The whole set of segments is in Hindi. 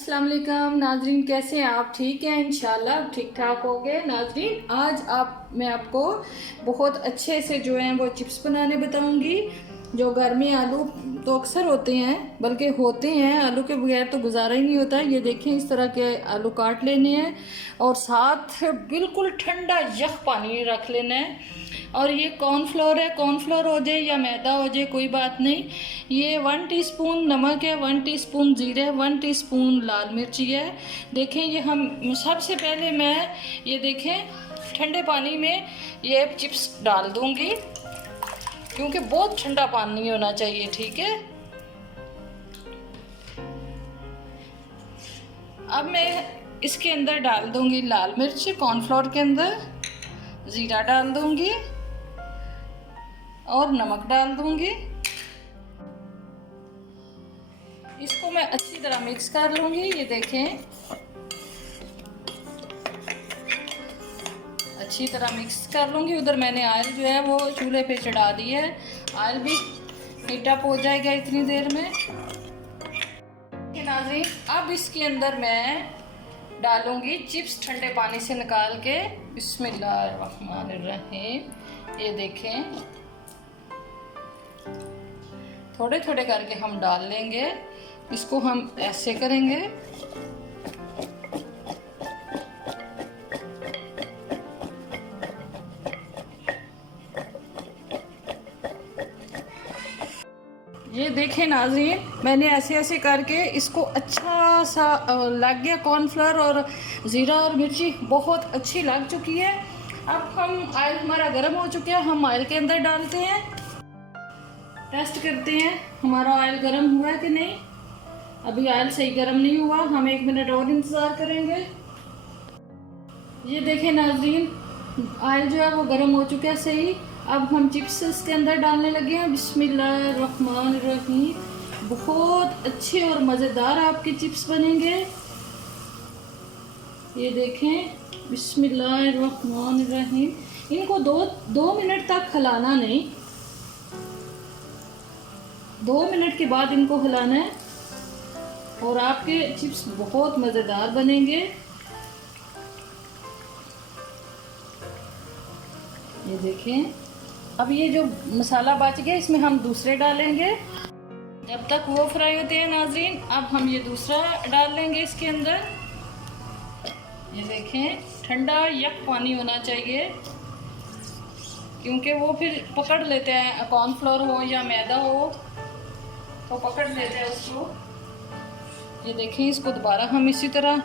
अस्सलाम वालेकुम नाजरीन, कैसे हैं आप? ठीक हैं इंशाल्लाह, ठीक ठाक हो गए। नाजरीन, आज मैं आपको बहुत अच्छे से जो हैं वो चिप्स बनाने बताऊंगी। जो घर में आलू तो अक्सर होते हैं, बल्कि होते हैं, आलू के बगैर तो गुजारा ही नहीं होता। ये देखें, इस तरह के आलू काट लेने हैं और साथ बिल्कुल ठंडा यख पानी रख लेना है। और ये कॉर्नफ्लोर है, कॉर्नफ्लोर हो जाए या मैदा हो जाए कोई बात नहीं। ये 1 टीस्पून नमक है, 1 टीस्पून जीरा है, 1 टीस्पून लाल मिर्ची है। देखें, ये हम सबसे पहले मैं ये देखें ठंडे पानी में ये चिप्स डाल दूंगी, क्योंकि बहुत ठंडा पानी होना चाहिए, ठीक है। अब मैं इसके अंदर डाल दूंगी लाल मिर्च, कॉर्नफ्लोर के अंदर जीरा डाल दूंगी और नमक डाल दूंगी। इसको मैं अच्छी तरह मिक्स कर लूंगी। ये देखें, अच्छी तरह मिक्स कर लूंगी। उधर मैंने ऑयल जो है वो चूल्हे पे चढ़ा दी है, ऑयल भी हीट अप हो जाएगा इतनी देर में। नाज़रीन, अब इसके अंदर मैं डालूंगी चिप्स ठंडे पानी से निकाल के। बिस्मिल्लाहिर्रहमानिर्रहीम। ये देखें, थोड़े थोड़े करके हम डाल लेंगे। इसको हम ऐसे करेंगे। ये देखें नाज़रीन, मैंने ऐसे ऐसे करके इसको अच्छा सा लग गया। कॉर्नफ्लोर और ज़ीरा और मिर्ची बहुत अच्छी लग चुकी है। अब हम ऑयल हमारा गर्म हो चुका है, हम ऑयल के अंदर डालते हैं। टेस्ट करते हैं हमारा ऑयल गर्म हुआ है कि नहीं। अभी ऑयल सही गर्म नहीं हुआ, हम 1 मिनट और इंतज़ार करेंगे। ये देखें नाज़रीन, ऑयल जो है वो गर्म हो चुका है सही। अब हम चिप्स इसके अंदर डालने लगे हैं। बिस्मिल्लाहिर्रहमानिर्रहीम। बहुत अच्छे और मज़ेदार आपके चिप्स बनेंगे। ये देखें, बिस्मिल्लाहिर्रहमानिर्रहीम। इनको दो मिनट तक हिलाना नहीं, 2 मिनट के बाद इनको हिलाना है और आपके चिप्स बहुत मज़ेदार बनेंगे। ये देखें, अब ये जो मसाला बच गया इसमें हम दूसरे डालेंगे। जब तक वो फ्राई होते हैं नाज़रीन, अब हम ये दूसरा डाल लेंगे इसके अंदर। ये देखें, ठंडा यक पानी होना चाहिए, क्योंकि वो फिर पकड़ लेते हैं, कॉर्नफ्लोर हो या मैदा हो तो पकड़ लेते हैं उसको। ये देखें, इसको दोबारा हम इसी तरह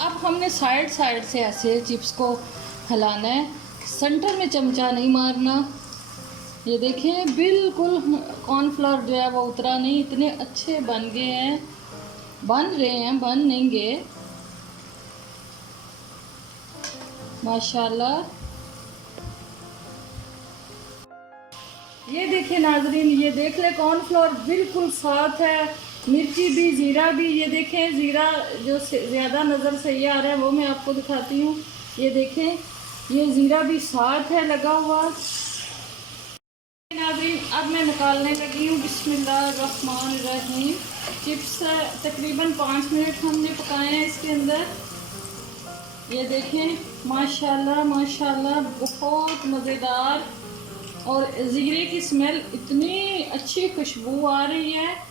अब हमने साइड साइड से ऐसे चिप्स को हिलाना है, सेंटर में चमचा नहीं मारना। ये देखें, बिल्कुल कॉर्नफ्लोर जो है वो उतरा नहीं, इतने अच्छे बन गए हैं, बन रहे हैं, बन नहीं गए, माशाल्लाह। ये देखिए नाजरीन, ये देख ले, कॉर्नफ्लोर बिल्कुल साथ है, मिर्ची भी, जीरा भी। ये देखें, जीरा जो ज़्यादा नज़र सही आ रहा है वो मैं आपको दिखाती हूँ। ये देखें, ये जीरा भी साथ है लगा हुआ। नाज़रीन, अब मैं निकालने लगी हूँ। बिस्मिल्लाहिर्रहमानिर्रहीम। चिप्स तकरीबन 5 मिनट हमने पकाए हैं इसके अंदर। ये देखें, माशाल्लाह माशाल्लाह, बहुत मज़ेदार, और ज़ीरे की स्मेल इतनी अच्छी खुशबू आ रही है।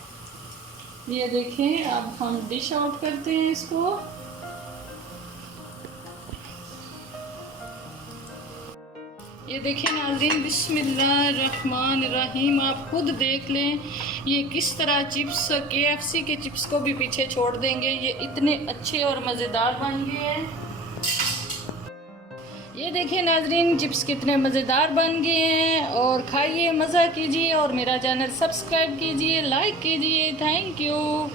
ये देखें, अब हम डिश आउट करते हैं इसको। ये देखें नाज़रीन, बिस्मिल्लाहिर्रहमानिर्रहीम। आप खुद देख लें ये किस तरह चिप्स KFC के चिप्स को भी पीछे छोड़ देंगे। ये इतने अच्छे और मज़ेदार बन गए हैं। ये देखिए नाजरीन, चिप्स कितने मज़ेदार बन गए हैं। और खाइए, मज़ा कीजिए और मेरा चैनल सब्सक्राइब कीजिए, लाइक कीजिए। Thank you.